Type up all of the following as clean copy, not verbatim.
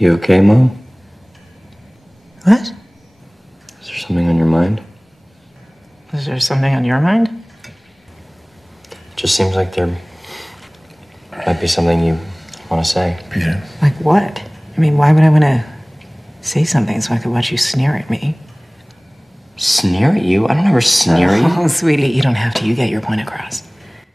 You okay, Mom? What? Is there something on your mind? Is there something on your mind? It just seems like there might be something you want to say. Yeah. Like what? I mean, why would I want to say something so I could watch you sneer at me? Sneer at you? I don't ever sneer at you. Oh, sweetie, you don't have to. You get your point across.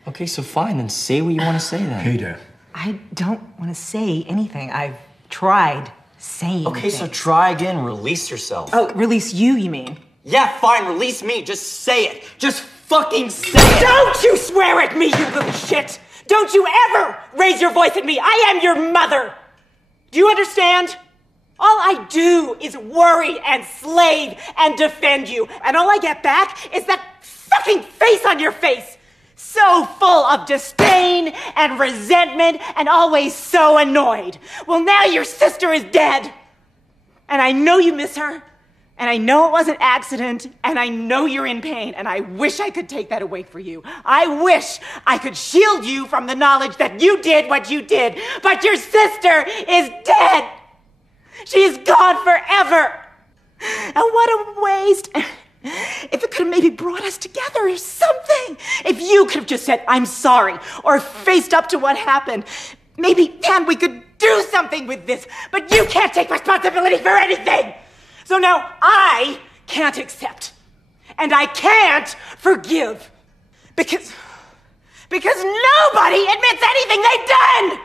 Okay, so fine, then say what you want to say then. Peter. I don't want to say anything. I've tried saying Okay, so things. try again. Release yourself. Oh, release you mean? Yeah, fine, release me. Just say it. Just fucking say it. Don't you swear at me, you little shit! Don't you ever raise your voice at me! I am your mother! Do you understand? All I do is worry and slave and defend you, and all I get back is that fucking face on your face! So full of disdain and resentment and always so annoyed. Well, now your sister is dead. And I know you miss her. And I know it was an accident, and I know you're in pain, and I wish I could take that away for you. I wish I could shield you from the knowledge that you did what you did, but your sister is dead. She is gone forever. And what a waste. If it could have maybe brought us together or something. If you could have just said, I'm sorry, or faced up to what happened. Maybe then we could do something with this, but you can't take responsibility for anything. So now I can't accept, and I can't forgive, because nobody admits anything they've done!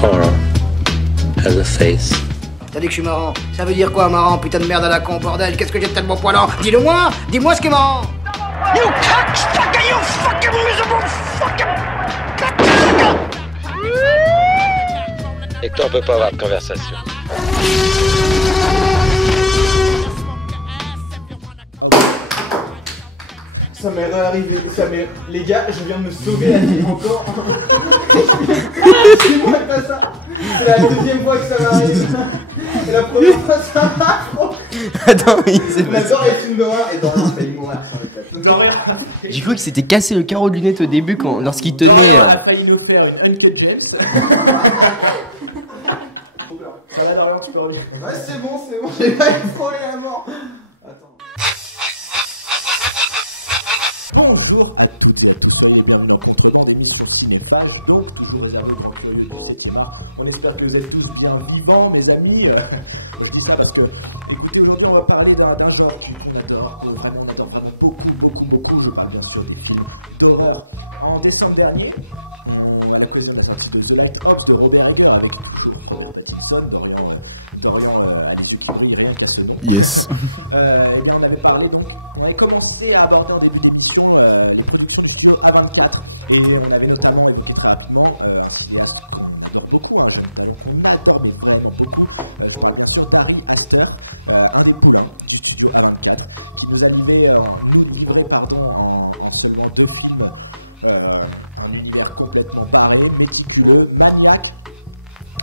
Horror has a face. T'as dit que je suis marrant. Ça veut dire quoi, marrant? Putain de merde à la con, bordel. Qu'est-ce que j'ai de tellement poilant? Dis-le-moi! Dis-moi ce qui est marrant! You cocksucker, you fucking miserable fucking cocksucker! Et toi, on peut pas avoir de conversation. Ah ouais. Ça m'est réarrivé, Les gars, je viens de me sauver la vie encore. C'est moi que t'as ça. C'est la deuxième fois que ça m'arrive. Et la première fois, ça m'a. Attends, mais On adore les films d'horreur et Dorian a failli mourir sur le plateau. Dorian a failli. J'ai cru que c'était cassé le carreau de lunettes au début lorsqu'il te. Dorian a failli nous faire une Uncut James. Ça va, Dorian, tu peux revenir. Ouais, c'est bon, j'ai pas frôlé la mort. Bonjour à toutes et à tous, soyez les bienvenus dans Contrebande, émission cinéphage, donc toujours réservée aux grands curieux du 7e art. On espère que vous êtes tous bien vivants, mes amis. Je dis ça parce que, écoutez, aujourd'hui on va parler d'un genre qu'on adore, on adore vraiment beaucoup. Je parle bien sûr des films d'horreur. En décembre dernier, à l'occasion de la sortie de The Lighthouse de Robert Eggers, avec toujours Robert Pattinson, Dorian a les yeux qui brillent rien qu'à ce nom. Yes. Eh bien, on avait commencé à aborder en début d'émission les productions du studio A24, et on avait notamment évoqué très rapidement un cinéaste qu'on adore beaucoup, un jeune talent qu'on adore mais vraiment beaucoup. Je parle bien sûr d'Ari Aster, un des poulains du studio A24, qui nous a livré en seulement 2 films. Un univers complètement barré, méticuleux, maniaque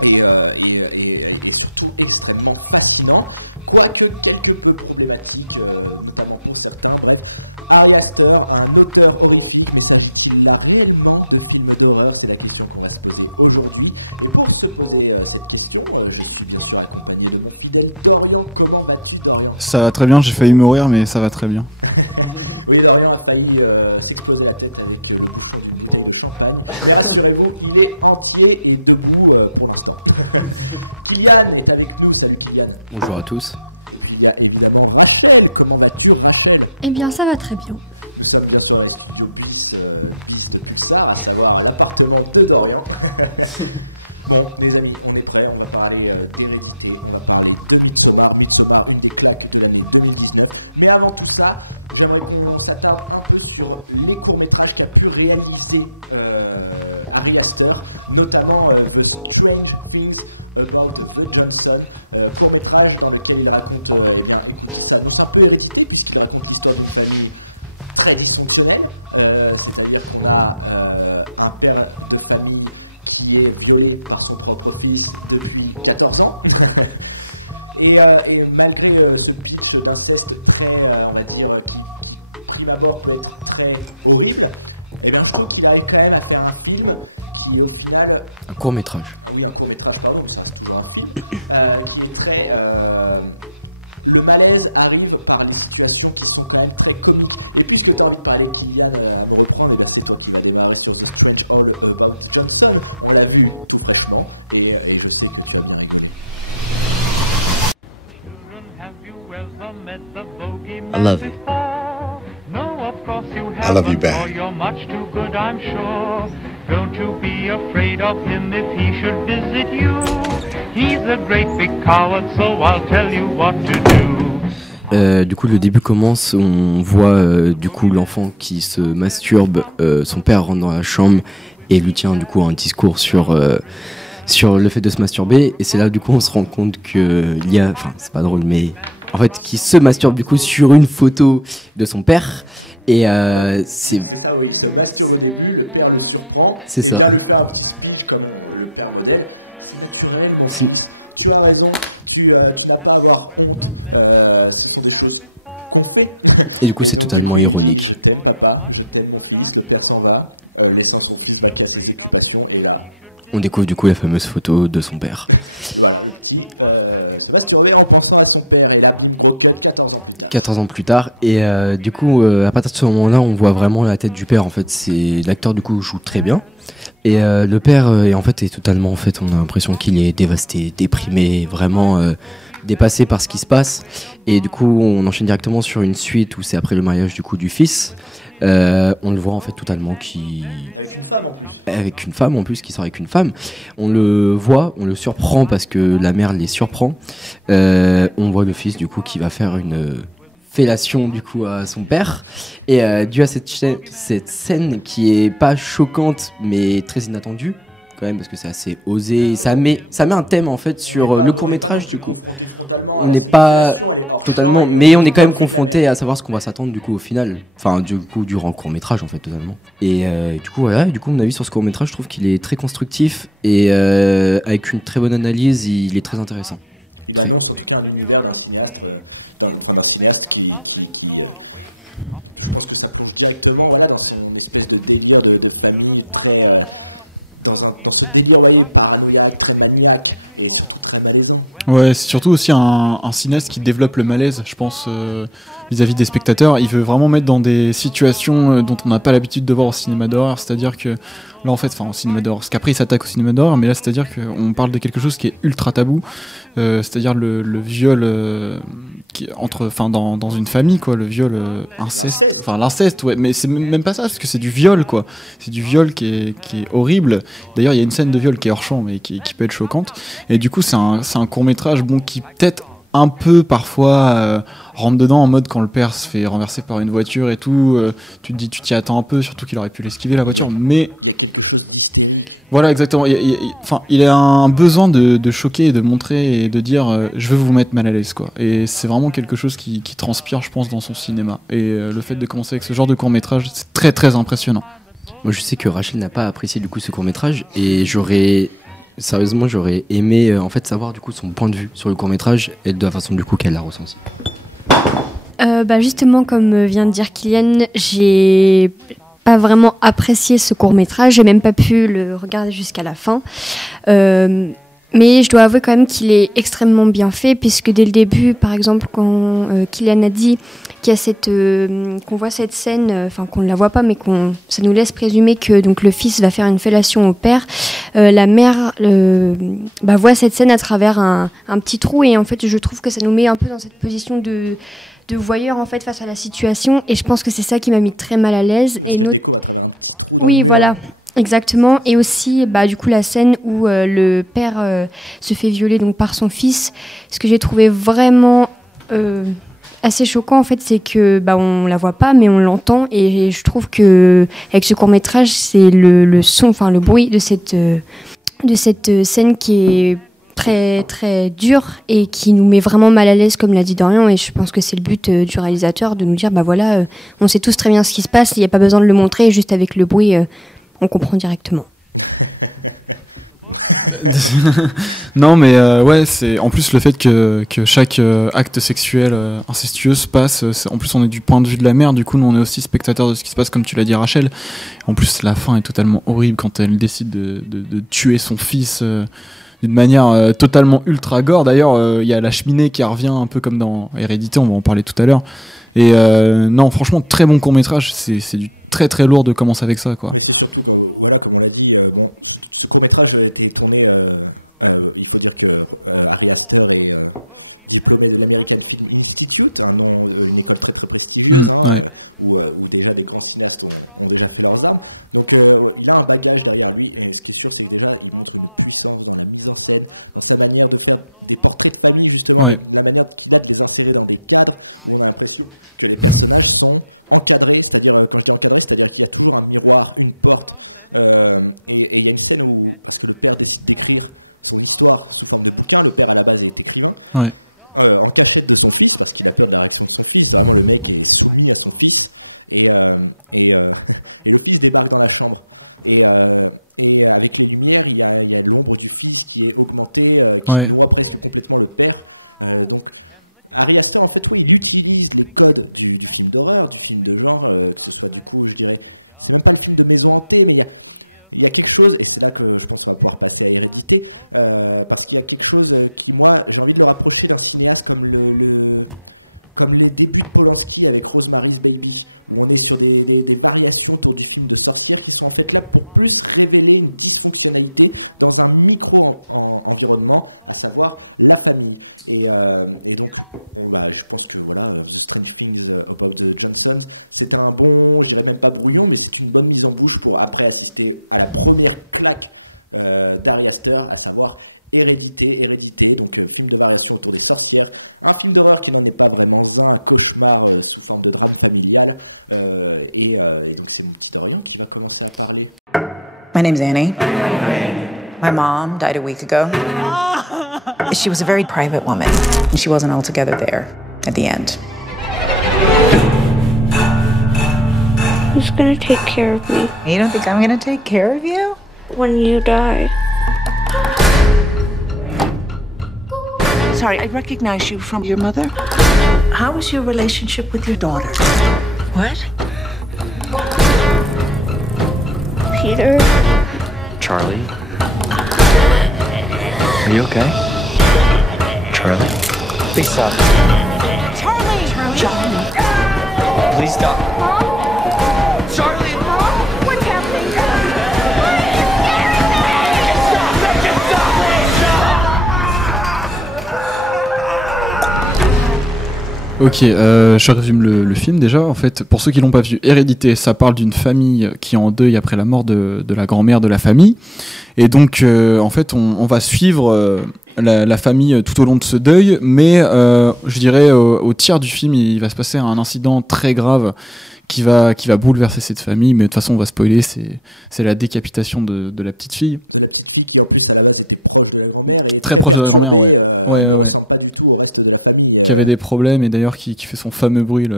et surtout extrêmement fascinant, quoique quelque peu problématique, notamment pour certains. Bref, Ari Aster, un auteur horrifique, mais s'agit-il là réellement de films d'horreur? C'est la question qu'on va se poser aujourd'hui. Et pour se poser cette question, je suis bien sûr accompagné de mon fidèle Dorian. Comment vas-tu, Dorian? Ça va très bien, j'ai failli mourir, mais ça va très bien. Oui, Dorian a failli s'exploser la tête avec le bouchon d'une bouteille de champagne. Mais rassurez-vous, il est entier et debout pour l'instant. Kylian est avec nous. Salut Kylian. Bonjour à tous. Et puis il y a évidemment Rachel. Comment vas-tu, Rachel? Eh bien, ça va très bien. Nous sommes bien sûr dans les studios BIS de Pulsar, à savoir l'appartement de Dorian. Bon, les amis, on est prêts, on va parler d'Hérédité, on va parler de Midsommar, une des claques de l'année 2019. Mais avant tout ça, j'aimerais qu'on s'attarde un peu sur les courts-métrages qu'a pu réaliser Ari Aster, notamment The Strange Things About the Johnson, court-métrage dans lequel il raconte, écoutez, ça annonce un peu Hérédité, puisqu'il raconte l'histoire d'une famille très dysfonctionnelle, c'est-à-dire qu'on a un père de famille qui est violé par son propre fils depuis 14 ans. Et malgré ce pitch d'inceste très, on va dire, qui prime abord peut être très horrible, eh bien je trouve qu'il arrive quand même à faire un film qui est au final... Un court-métrage. Oui, un court-métrage, pardon, mais ça reste toujours un film, qui est très... Le malaise arrive par les situations qui sont quand même très comiques. Et puisque tu as envie de parler, Kylian, à me reprendre, eh bien c'est toi qui va démarrer sur The Strange All About Johnson. On l'a vu tout fraîchement et je sais que tu as bien rigolé. I love you. I love you back. Don't you be afraid of him if he should visit you. He's a great big coward, so I'll tell you what to do. Du coup, le début commence, on voit du coup l'enfant qui se masturbe, son père rentre dans la chambre et lui tient du coup un discours sur le fait de se masturber, et c'est là du coup on se rend compte qu'il y a, enfin c'est pas drôle mais en fait qu'il se masturbe du coup sur une photo de son père. Et c'est ça, oui, il se masturbe au début, le père le surprend et vient lui faire un petit speech comme le père modèle. C'est naturel, mon fils, tu as raison, tu n'as pas à avoir honte, ce sont des choses qu'on fait. Et du coup, il lui dit je t'aime papa, je t'aime mon fils, le père s'en va, laissant son fils vaquer à ses occupations, et là... On découvre du coup la fameuse photo de son père. Voilà, le petit se masturber en pensant à son père, et là, bim, gros cut, 14 ans plus tard. 14 ans plus tard, et du coup, à partir de ce moment-là, on voit vraiment la tête du père. En fait, l'acteur du coup joue très bien. Et le père est totalement, on a l'impression qu'il est dévasté, déprimé, vraiment dépassé par ce qui se passe. Et du coup, on enchaîne directement sur une suite où c'est après le mariage du coup du fils. On le voit en fait totalement qui... Avec une femme en plus. Avec une femme en plus, qui sort avec une femme. On le voit, on le surprend parce que la mère les surprend. On voit le fils du coup qui va faire une fellation du coup à son père. Et dû à cette scène qui est pas choquante mais très inattendue quand même, parce que c'est assez osé, ça met un thème en fait sur le court-métrage. On n'est pas non plus confronté frontalement à la scène de fellation, elle est hors champ, mais on est quand même confronté à savoir ce qu'on va s'attendre du coup au final, enfin du coup durant le court-métrage en fait totalement. Et du coup mon avis sur ce court-métrage, je trouve qu'il est très constructif et avec une très bonne analyse, il est très intéressant. Il annonce en tout cas un univers d'un cinéaste, d'un cinéaste qui je pense que ça plonge directement dans son espèce de délire de famille très... Dans ce délire, paranoïaque, très maniaque et surtout très malaisant. Ouais, c'est surtout aussi un cinéaste qui développe le malaise, je pense, vis-à-vis des spectateurs. Il veut vraiment mettre dans des situations dont on n'a pas l'habitude de voir au cinéma d'horreur. C'est-à-dire que là, en fait, au cinéma d'horreur, parce qu'après il s'attaque au cinéma d'horreur, mais là, c'est-à-dire qu'on parle de quelque chose qui est ultra tabou, c'est-à-dire le viol dans une famille, quoi, le viol inceste. Enfin, l'inceste, ouais, mais c'est même pas ça, parce que c'est du viol, quoi. C'est du viol qui est horrible. D'ailleurs, il y a une scène de viol qui est hors champ, mais qui peut être choquante. Et du coup, c'est un court-métrage qui peut-être un peu parfois rentre dedans en mode quand le père se fait renverser par une voiture et tout, tu te dis, tu t'y attends un peu, surtout qu'il aurait pu l'esquiver la voiture, mais il y a quelque chose d'hystérique. Voilà, exactement. Il a un besoin de choquer et de montrer et de dire je veux vous mettre mal à l'aise, quoi. Et c'est vraiment quelque chose qui transpire, je pense, dans son cinéma. Et le fait de commencer avec ce genre de court-métrage, c'est très très impressionnant. Moi, je sais que Rachel n'a pas apprécié du coup ce court-métrage, et j'aurais aimé savoir du coup son point de vue sur le court-métrage et de la façon du coup qu'elle l'a ressenti. Justement, comme vient de dire Kylian, j'ai pas vraiment apprécié ce court-métrage, j'ai même pas pu le regarder jusqu'à la fin. Mais je dois avouer quand même qu'il est extrêmement bien fait, puisque dès le début, par exemple, quand Kylian a dit qu'il y a qu'on voit cette scène, qu'on ne la voit pas, mais ça nous laisse présumer que donc, le fils va faire une fellation au père. La mère voit cette scène à travers un petit trou, et en fait, je trouve que ça nous met un peu dans cette position de voyeur en fait face à la situation, et je pense que c'est ça qui m'a mis très mal à l'aise. Parce qu'elle découvre à travers un petit trou dans le mur. Oui, voilà. Exactement, et aussi du coup la scène où le père se fait violer donc par son fils. Ce que j'ai trouvé vraiment assez choquant en fait, c'est que on la voit pas mais on l'entend, et je trouve que avec ce court-métrage, c'est le son, le bruit de cette scène qui est très très dur et qui nous met vraiment mal à l'aise, comme l'a dit Dorian, et je pense que c'est le but du réalisateur de nous dire on sait tous très bien ce qui se passe, il n'y a pas besoin de le montrer, juste avec le bruit on comprend directement. Non, mais ouais, c'est en plus le fait que chaque acte sexuel incestueux se passe. En plus, on est du point de vue de la mère, du coup, nous on est aussi spectateur de ce qui se passe, comme tu l'as dit, Rachel. En plus, la fin est totalement horrible quand elle décide de tuer son fils d'une manière totalement ultra gore. D'ailleurs, il y a la cheminée qui revient un peu comme dans Hérédité, on va en parler tout à l'heure. Et non, franchement, très bon court-métrage. C'est du très très lourd de commencer avec ça, quoi. Mais c'est surtout que, voilà, comme on l'a dit, bon, ce court-métrage a été tourné. Il faut dire que Ari Aster est diplômé de l'American Film Institute, une école très très prestigieuse, où déjà des grands cinéastes ont déjà fait leurs armes. Donc il a un bagage derrière lui, et ce qui est sûr, c'est que déjà il montre une puissance dans la mise en scène, dans sa manière de faire des portraits de famille justement, mais la manière qu'il a de les insérer dans des cadres où on a l'impression que les personnages sont encadrés, c'est-à-dire, quand je dis encadrés, c'est-à-dire qu'il y a toujours un miroir, une porte, et il y a une scène où, parce que le père décide d'écrire son histoire sous forme de bouquin, le père à la base est écrivain, en cachette de son fils, parce qu'il a peur de la réaction de son fils. Vraiment, le mec est soumis à son fils, et le fils débarque dans la chambre, et avec les lumières, il y a l'ombre du fils qui est augmentée, qui noie presque complètement le père, donc Ari Aster, en fait, il utilise les codes du film d'horreur, du film de genre, que ce soit, du coup, je dirais, c'est même pas le film de maison hantée, mais il y a quelque chose, et c'est là que je pense qu'on va pouvoir passer à Hérédité, parce qu'il y a quelque chose qui, moi, j'ai envie de le rapprocher d'un cinéaste comme comme les débuts de Polanski avec Rosemary's Baby, où on est sur des variations autour du film de sorcière qui sont en fait là pour plus révéler une dysfonctionnalité dans un micro-environnement, à savoir la famille. Et donc, je pense que voilà, The Strange Things About the Johnsons, c'est un bon, je dirais même pas brouillon, mais c'est une bonne mise en bouche pour après assister à la première claque d'Ari Aster, à savoir Hérédité, donc film de variation autour des sorcières, un film d'horreur qui n'en est pas vraiment un cauchemar sous forme de drame familial, et donc c'est mon petit Dorian qui va commencer à parler. My name's Annie. My mom died a week ago. She was a very private woman, and she wasn't altogether there at the end. Who's gonna take care of me? You don't think I'm gonna take care of you? When you die. Sorry, I recognize you from your mother. How is your relationship with your daughter? What? Peter? Charlie? Are you okay? Charlie? Please stop. Charlie! Charlie! Please stop. Mom? Charlie! Mom? What's happening? Ok, je résume le film déjà. En fait, pour ceux qui l'ont pas vu, Hérédité, ça parle d'une famille qui est en deuil après la mort de la grand-mère de la famille. Et donc, en fait, on va suivre la famille tout au long de ce deuil, mais je dirais au tiers du film, il va se passer un incident très grave qui va bouleverser cette famille, mais de toute façon on va spoiler, c'est la décapitation de la petite fille. De la petite fille qui en plus à la base était proche de la grand-mère et très perturbée, ne ressemble pas du tout au reste de la famille. Qui avait des problèmes et d'ailleurs qui fait son fameux bruit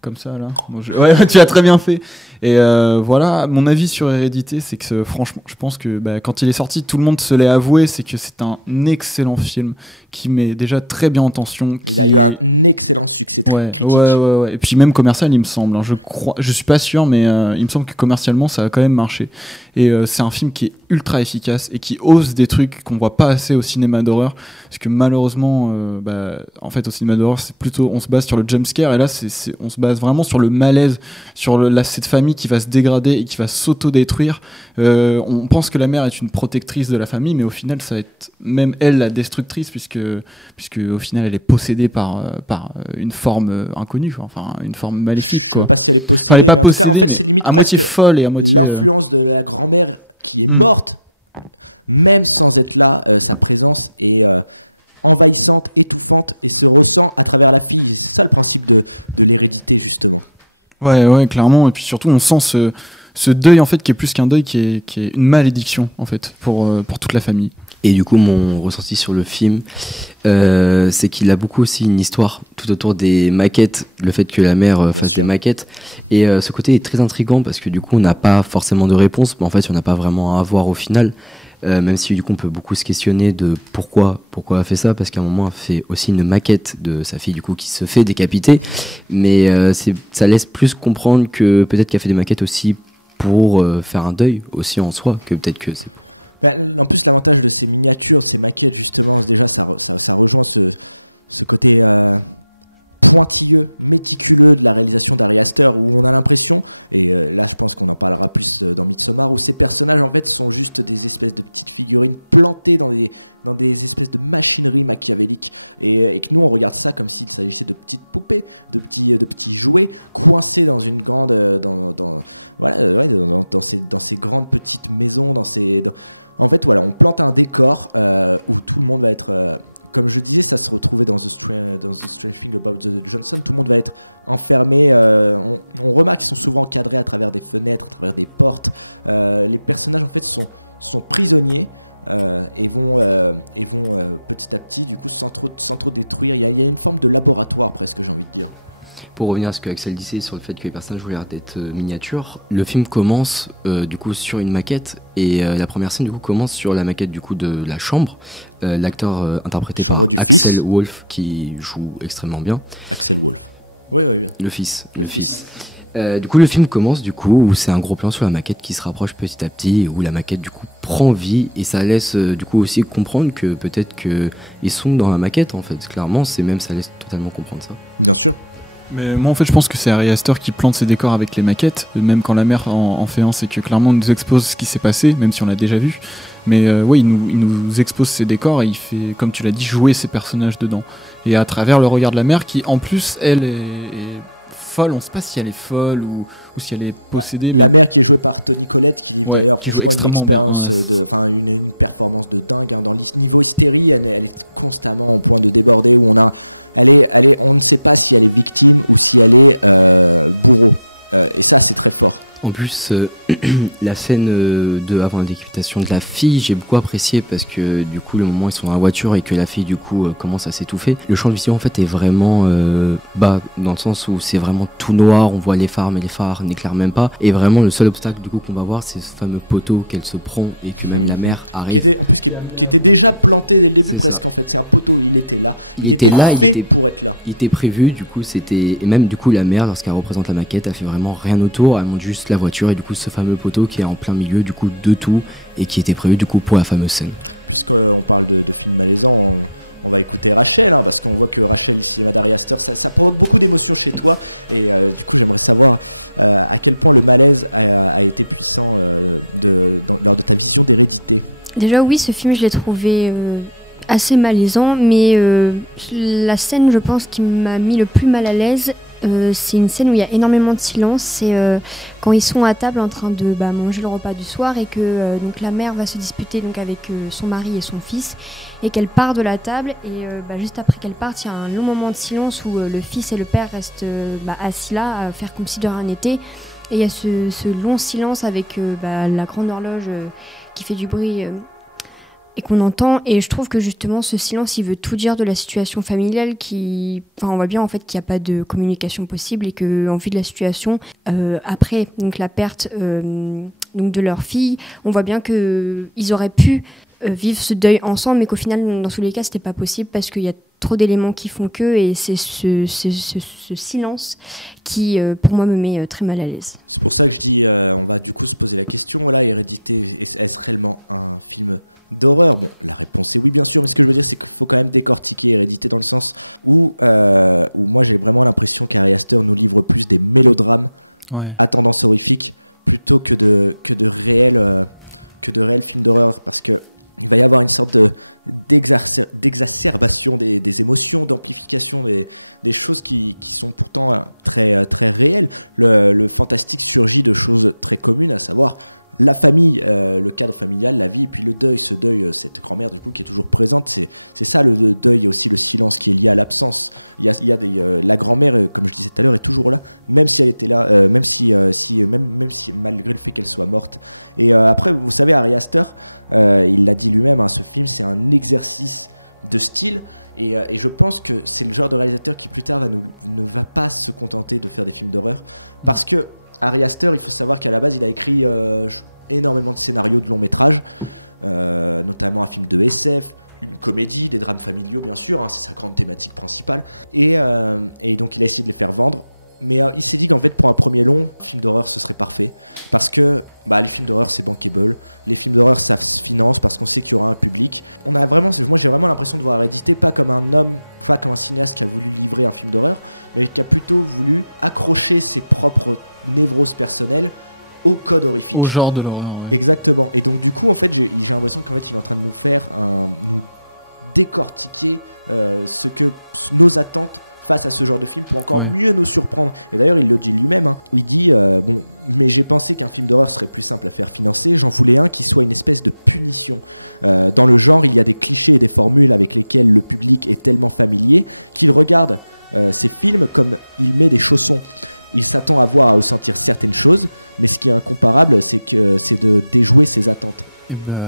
comme ça là. Bon, ouais, tu as très bien fait. Et voilà, mon avis sur Hérédité, c'est que franchement, je pense que quand il est sorti, tout le monde se l'est avoué, c'est que c'est un excellent film qui met déjà très bien en tension. Il a eu un excellent succès critique. Ouais. Et puis même commercial, il me semble. Je suis pas sûr, mais il me semble que commercialement, ça a quand même marché. Et c'est un film qui est ultra efficace et qui ose des trucs qu'on voit pas assez au cinéma d'horreur, parce que malheureusement, en fait, au cinéma d'horreur, c'est plutôt on se base sur le jumpscare, et là, on se base vraiment sur le malaise, sur cette famille qui va se dégrader et qui va s'auto-détruire. On pense que la mère est une protectrice de la famille, mais au final ça va être même elle la destructrice, puisque au final elle est possédée par une forme inconnue, enfin une forme maléfique. Je sais pas si elle est possédée, mais en tout cas, en fait c'est limite à moitié folle et à moitié l'influence de la grand-mère qui est morte, même sans être là, sa présence est envahissante, étouffante, et se ressent à travers la fille. C'est ça le principe de l'hérédité, justement. Ouais, clairement. Et puis surtout, on sent ce deuil, en fait, qui est plus qu'un deuil, qui est une malédiction, en fait, pour toute la famille. Et du coup, mon ressenti sur le film, c'est qu'il a beaucoup aussi une histoire tout autour des maquettes, le fait que la mère fasse une maquette. Et ce côté est très intriguant parce que du coup, on n'a pas forcément de réponse, mais en fait, on n'a pas vraiment à voir au final. même si du coup on peut beaucoup se questionner de pourquoi elle a fait ça, parce qu'à un moment elle fait aussi une maquette de sa fille du coup qui se fait décapiter, mais ça laisse plus comprendre que peut-être qu'elle fait des maquettes aussi pour faire un deuil aussi en soi, que peut-être que c'est... En plus, l'avantage de ces miniatures, ces maquettes, justement, déjà, ça rejoint ce côté pointilleux, méticuleux de la réalisation d'Ari Aster, où on a l'impression, et là, je pense qu'on en parlera plus dans Midsommar, où ces personnages, en fait, sont juste des espèces de petites figurines plantées dans des espèces de machinerie machiavélique, et que nous, on regarde ça comme s'il s'agissait de petites poupées, de petits jouets coincés dans une grande, dans ces grandes petites maisons, en fait, voilà, on plante un décor où tout le monde va être... comme je disais, ça se retrouvait dans The Strange Thing About the Johnson. Tout le monde va être enfermé. On remarque qu'ils sont souvent encadrés à travers des fenêtres, à travers des portes. Les personnages, en fait, sont prisonniers et vont petit à petit, du coup, sans trop détruire. Il y a une forme de laboratoire, presque, j'ai envie de dire. Pour revenir à ce que Axel disait sur le fait que les personnages ont l'air d'être miniatures, le film commence du coup sur une maquette, et la première scène du coup commence sur la maquette du coup de la chambre. L'acteur interprété par Axel Wolf qui joue extrêmement bien. Axel Wolf. Oui, bien. Le fils. Du coup, le film commence du coup où c'est un gros plan sur la maquette qui se rapproche petit à petit, où la maquette du coup prend vie, et ça laisse du coup aussi comprendre que peut-être que ils sont dans la maquette en fait. Clairement, ça laisse totalement comprendre ça. Bien sûr. Mais moi en fait je pense que c'est Ari Aster qui plante ses décors avec les maquettes, même quand la mère en fait un, c'est que clairement il nous expose ce qui s'est passé, même si on l'a déjà vu. Mais il nous expose ses décors et il fait, comme tu l'as dit, jouer ses personnages dedans. Et à travers le regard de la mère qui en plus elle est folle, on sait pas si elle est folle ou si elle est possédée. La mère qui est jouée par Toni Collette, qui livre d'ailleurs franchement une expérience, une performance de dingue. Dans le niveau hystérie, elle est constamment au point de déborder, où on ne sait pas si elle est victime ou si elle est bourreau. Et ça, c'est très fort. En plus, la scène avant la décapitation de la fille, j'ai beaucoup apprécié parce que du coup, le moment où ils sont dans la voiture et que la fille du coup commence à s'étouffer, le champ de vision en fait est vraiment bas, dans le sens où c'est vraiment tout noir, on voit les phares mais les phares n'éclairent même pas, et vraiment le seul obstacle du coup qu'on va voir, c'est ce fameux poteau qu'elle se prend et que même la mère arrive. Qui était déjà planté dès le début presque ça. En fait, c'est un poteau, il était là, il était pour être là. Il était prévu, du coup c'était, et même du coup la mère lorsqu'elle représente la maquette, elle fait vraiment rien autour, elle monte juste la voiture et du coup ce fameux poteau qui est en plein milieu du coup de tout et qui était prévu du coup pour la fameuse scène. Puisqu'on parle de films malaisants, on va écouter Rachel, parce qu'on voit que Rachel, le cinéma d'Ari Aster, ça provoque beaucoup d'émotions chez toi, et du coup j'aimerais savoir à quel point le malaise a été puissant lors de ta vision d'Hérédité. Déjà oui, ce film je l'ai trouvé assez malaisant, mais la scène je pense qui m'a mis le plus mal à l'aise, c'est une scène où il y a énormément de silence. C'est quand ils sont à table en train de manger le repas du soir, et que donc la mère va se disputer donc avec son mari et son fils, et qu'elle part de la table, et juste après qu'elle parte, il y a un long moment de silence où le fils et le père restent assis là à faire comme si de rien n'était, et il y a ce long silence avec la grande horloge qui fait du bruit et qu'on entend, et je trouve que justement ce silence il veut tout dire de la situation familiale on voit bien en fait qu'il n'y a pas de communication possible, et qu'en vue de la situation après donc la perte donc de leur fille, on voit bien qu'ils auraient pu vivre ce deuil ensemble, mais qu'au final dans tous les cas c'était pas possible parce qu'il y a trop d'éléments qui font que, et c'est ce silence qui pour moi me met très mal à l'aise. C'est pour ça que je dis on va du coup se poser la question, voilà, Hérédité, est-ce réellement un film d'horreur? Bon, la réponse est oui bien sûr, mais ce que je veux dire c'est qu'il faut quand même décortiquer Hérédité, dans le sens où moi j'ai vraiment l'impression qu'Ari Aster nous livre plus des mélodrames à tendance horrifique plutôt que de réels films d'horreur, parce que il va y avoir une sorte d'exacerbation des émotions, d'amplification des choses qui sont pourtant très, très réelles. Le fantastique surgit de choses très communes, à savoir la famille, le cadre familial, la vie, et puis le deuil, cette grand-mère du coup qui est toujours présente. C'est ça le deuil, il y a aussi le silence qui est lié à l'absence. La grand-mère, comme je disais tout à l'heure, est toujours là, même si elle était là, même si malgré le fait qu'elle soit morte. Et après, vous savez, Ari Aster, il l'a dit lui-même, ce film c'est un exercice de style, et je pense que c'est le genre de réalisateur qui plus tard ne va pas se contenter de faire des films d'horreur, parce que Ari Aster, il faut savoir qu'à la base il a écrit énormément de scénarios de longs métrages, notamment un film de SF, une comédie, des drames familiaux bien sûr, hein, c'est sa grande thématique principale, et donc il a essayé de les faire vendre. Mais il s'est dit qu'en fait pour un premier long film d'horreur ce serait parfait, parce que les films d'horreur c'est bankable, les films d'horreur ça se finance parce qu'on sait qu'il y aura un public. Moi j'ai vraiment l'impression de voir Hérédité pas comme un cinéaste qui a voulu livrer un film d'horreur, mais qui a plutôt voulu accrocher ses propres névroses personnelles au code horrifique, au genre de l'horreur. Ouais. Exactement. Et donc du coup en fait j'ai l'impression qu'en fait il est en train de nous décortiquer ce que nos attentes face à ce genre de film pour encore mieux nous surprendre. Et d'ailleurs il le dit lui-même, hein. Il dit mais j'ai pensé qu'un film d'horreur serait plus simple à faire financer, j'en voulais un qui soit une espèce de punition. Dans le genre il y a des clichés et des formules avec lesquelles le public est tellement familier qu'il regarde ces films comme il met des chaussons. Il s'attend à voir, à ressentir certaines choses, mais ce qui est incomparable c'est de déjouer ses attentes.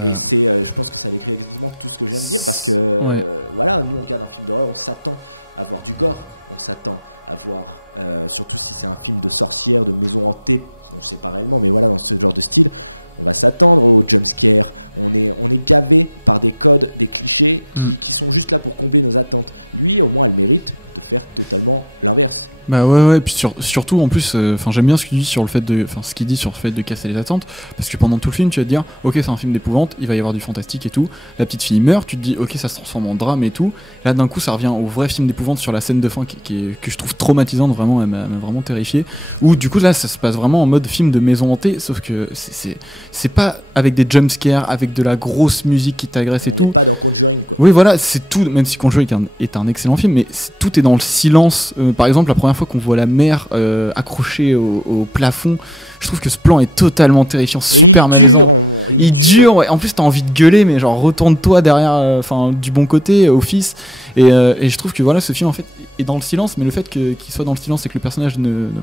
Et c'est, je pense que ça décrit exactement tout ce que je viens de dire, parce que nous on regarde un film d'horreur, on s'attend à voir du gore, on s'attend à voir, surtout si c'est un film de sorcière, de maison hantée, on sait pas réellement, mais voilà, dans ce genre de style, on va s'attendre au jumpscare, on est gavé par des codes, des clichés qui sont juste là pour combler nos attentes. Lui, au moins, elle mérite de faire totalement l'inverse. Bah ouais, puis surtout en plus, j'aime bien ce qu'il dit sur le fait de casser les attentes, parce que pendant tout le film tu vas te dire, ok c'est un film d'épouvante, il va y avoir du fantastique et tout, la petite fille meurt, tu te dis ok ça se transforme en drame et tout, là d'un coup ça revient au vrai film d'épouvante sur la scène de fin que je trouve traumatisante, vraiment, elle m'a vraiment terrifié, où du coup là ça se passe vraiment en mode film de maison hantée, sauf que c'est pas avec des jumpscares, avec de la grosse musique qui t'agresse et tout. On n'est pas dans Conjuring quoi. Oui voilà, c'est tout, même si Conjuring est un excellent film, mais tout est dans le silence. Par exemple la première fois qu'on voit la mère accrochée au plafond, je trouve que ce plan est totalement terrifiant, super malaisant. Il dure, ouais. En plus t'as envie de gueuler, mais genre retourne-toi derrière, du bon côté au fils, et je trouve que voilà, ce film en fait est dans le silence, mais le fait qu'il soit dans le silence et que le personnage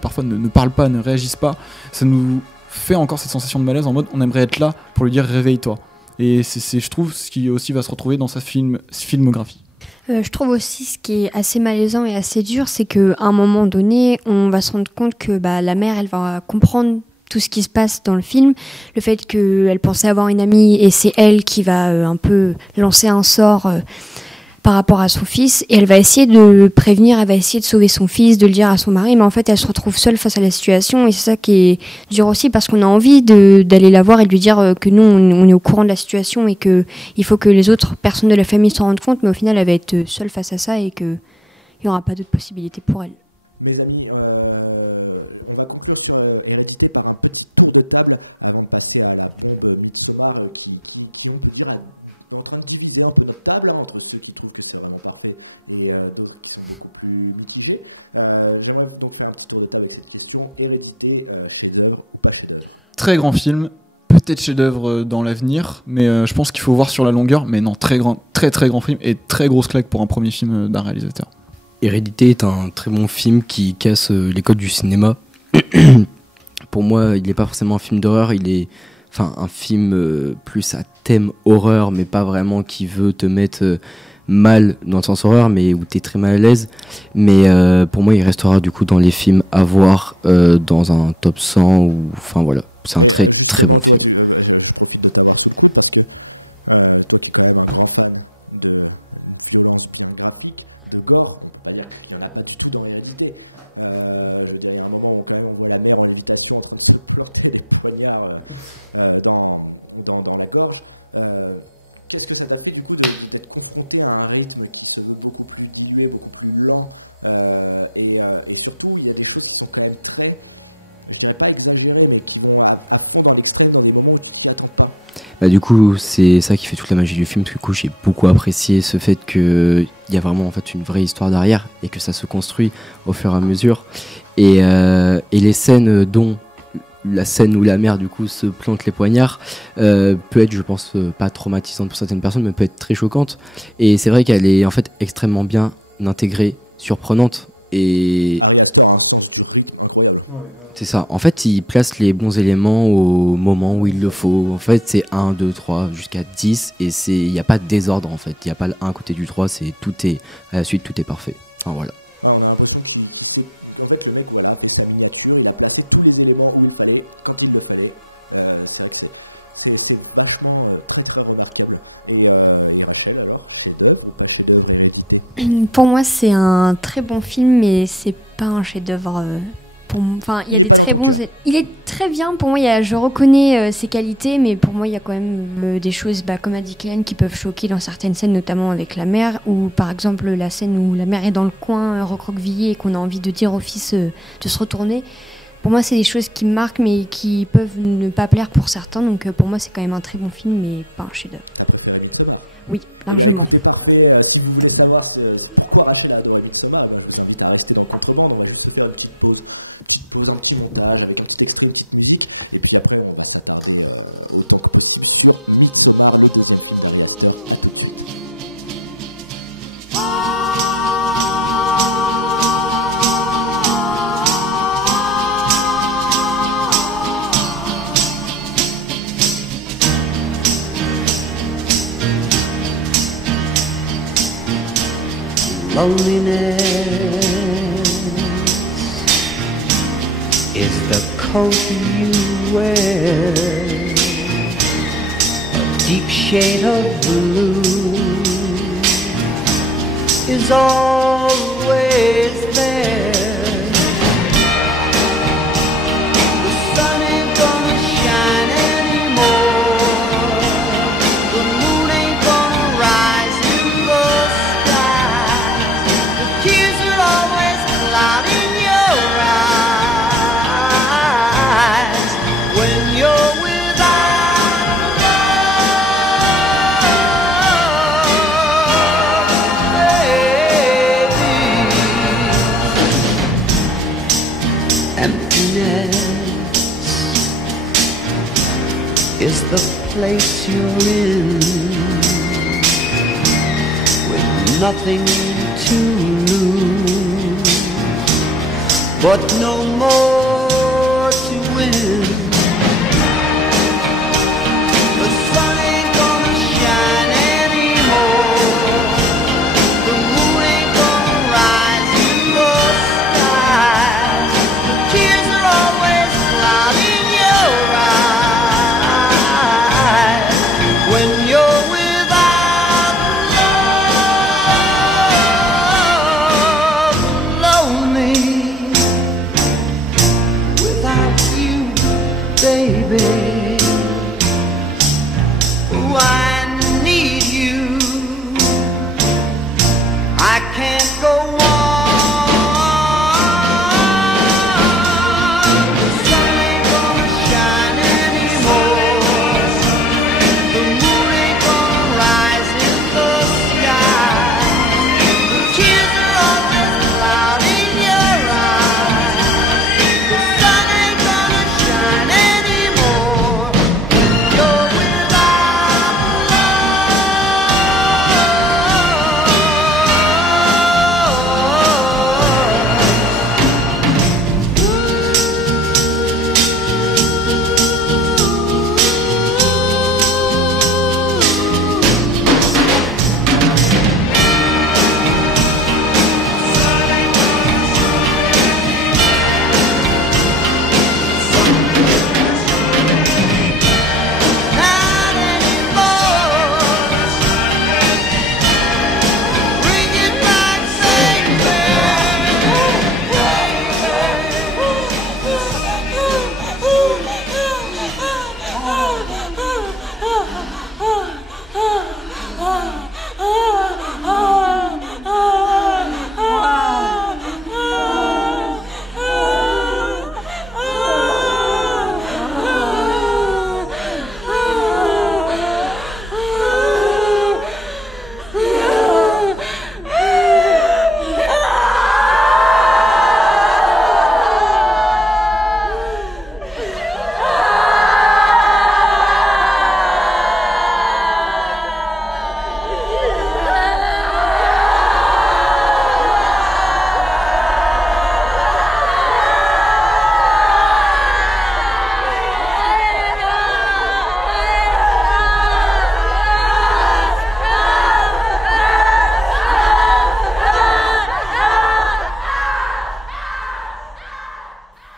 parfois ne parle pas, ne réagisse pas, ça nous fait encore cette sensation de malaise en mode on aimerait être là pour lui dire réveille-toi, et c'est je trouve ce qui aussi va se retrouver dans sa filmographie. Je trouve aussi ce qui est assez malaisant et assez dur, c'est qu'à un moment donné, on va se rendre compte que la mère, elle va comprendre tout ce qui se passe dans le film, le fait qu'elle pensait avoir une amie et c'est elle qui va un peu lancer un sort par rapport à son fils, et elle va essayer de le prévenir, elle va essayer de sauver son fils, de le dire à son mari, mais en fait elle se retrouve seule face à la situation, et c'est ça qui est dur aussi, parce qu'on a envie d'aller la voir et de lui dire que nous on est au courant de la situation et qu'il faut que les autres personnes de la famille s'en rendent compte, mais au final elle va être seule face à ça et qu'il n'y aura pas d'autre possibilité pour elle. Mes amis, on va conclure sur Hérédité par un petit tour de table avant de passer à la bombe Midsommar qui on peut dire est en train de diviser un peu notre table, hein, entre ceux qui trouvent que c'est vraiment parfait et d'autres qui sont beaucoup plus mitigés. J'aimerais donc faire un petit tour de table avec cette question. Hérédité, chef-d'œuvre ou pas chef-d'œuvre? Très grand film, peut-être chef-d'œuvre dans l'avenir, mais je pense qu'il faut voir sur la longueur. Mais non, très très grand film et très grosse claque pour un premier film d'un réalisateur. Hérédité est un très bon film qui casse les codes du cinéma. Pour moi, il n'est pas forcément un film d'horreur, il est un film plus à thème horreur, mais pas vraiment qui veut te mettre mal dans le sens horreur, mais où tu es très mal à l'aise. Mais pour moi, il restera du coup dans les films à voir dans un top 100 ou voilà. Mais justement, toi, je profite de t'avoir sous le coude parce que toi qui es quand même un grand fan de violence bien graphique, de gore, on peut pas dire qu'il y en a pas du tout dans Hérédité. Je veux dire, il y a un moment où on voit la mère en lévitation en train de se planter des poignards dans la gorge. Qu'est-ce que ça t'a fait du coup d'être confronté à un rythme qui se veut beaucoup plus dilué, beaucoup plus lent, et surtout il y a des choses qui sont quand même très, je dirais pas exagérées, mais qui vont à fond dans l'extrême dans des moments où tu t'y attends pas. Du coup, c'est ça qui fait toute la magie du film. Du coup, j'ai beaucoup apprécié ce fait qu'il y a vraiment en fait une vraie histoire derrière et que ça se construit au fur et à mesure. Et les scènes, dont la scène où la mère du coup se plante les poignards, peut être, je pense, pas traumatisante pour certaines personnes, mais peut être très choquante. Et c'est vrai qu'elle est en fait extrêmement bien intégrée, surprenante. Et Ari Aster a un sens du rythme incroyable. C'est ça, en fait il place les bons éléments au moment où il le faut. En fait c'est 1, 2, 3 jusqu'à 10 et il n'y a pas de désordre en fait. Il n'y a pas le 1 à côté du 3, tout est à la suite, tout est parfait. Voilà. Ouais, on a l'impression qu'il sait. En fait le mec a fait sa miniature, il a placé tous les éléments où il fallait, quand il le fallait. C'est vrai que C'est vachement très très remarquable. Et Rachel, alors, chef-d'œuvre ou pas chef-d'œuvre, Hérédité? Pour moi, c'est un très bon film, mais c'est pas un chef-d'œuvre. Enfin, il est pas dans ton cœur. Il est très bien. Pour moi, je reconnais ses qualités, mais pour moi, il y a quand même des choses, comme a dit Kylian, qui peuvent choquer dans certaines scènes, notamment avec la mère, ou par exemple la scène où la mère est dans le coin recroquevillée et qu'on a envie de dire au fils de se retourner. Pour moi, c'est des choses qui me marquent, mais qui peuvent ne pas plaire pour certains. Donc pour moi, c'est quand même un très bon film, mais pas un chef-d'œuvre. T'as préféré Midsommar? Oui. Eh bien écoutez, parfait. Si vous voulez savoir pourquoi Rachel a adoré Midsommar, je vous invite à rester dans Contrebande. On va juste se faire une petite pause, un petit montage avec un petit extrait, une petite musique. Et puis après, on va s'attarder autant que possible sur Midsommar, le deuxième film d'Ari Aster. À tout de suite. Loneliness is the coat you wear, a deep shade of blue is always there. Is the place you're in with nothing to lose, but no more to win. The sun ain't gonna shine anymore. The moon ain't gonna rise in your sky. Tears are always flooding your eyes. When you're without love, lonely, without you,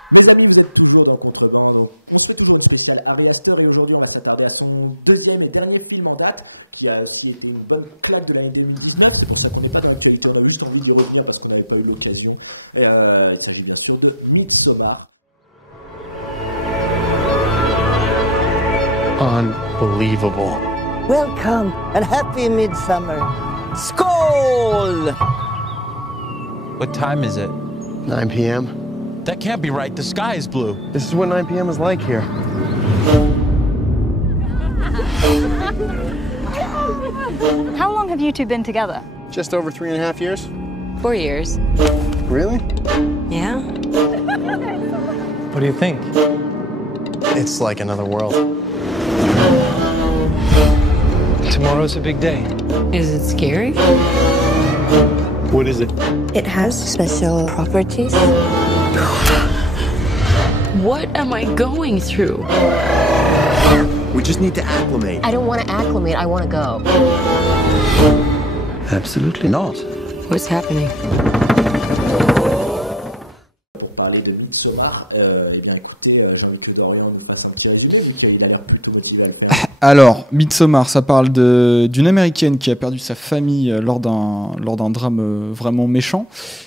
Mes amis, vous êtes toujours dans Contrebande, donc on se fait toujours une spéciale Ari Aster et aujourd'hui on va s'attarder à son deuxième et dernier film en date qui a aussi été une bonne claque de l'année 2019, c'est pour ça qu'on n'est pas dans l'actualité, on a juste envie d'y revenir parce qu'on n'avait pas eu l'occasion. Il s'agit bien sûr de Midsommar. Unbelievable. Welcome and happy midsummer. Skål! What time is it? 9 p.m. That can't be right. The sky is blue. This is what 9 p.m. is like here. How long have you two been together? Just over 3.5 years. 4 years. Really? Yeah. What do you think? It's like another world. Tomorrow's a big day. Is it scary? What is it? It has special properties. What am I going through? We just need to acclimate. I don't want to acclimate, I want to go. Absolutely not. What's happening? Pour parler de Midsommar, eh bien écoutez, j'ai envie que Dorian nous fasse un petit résumé vu qu'il a l'air plutôt motivé à le faire. Alors, Midsommar, ça parle d'une américaine qui a perdu sa famille lors d'un drame vraiment méchant.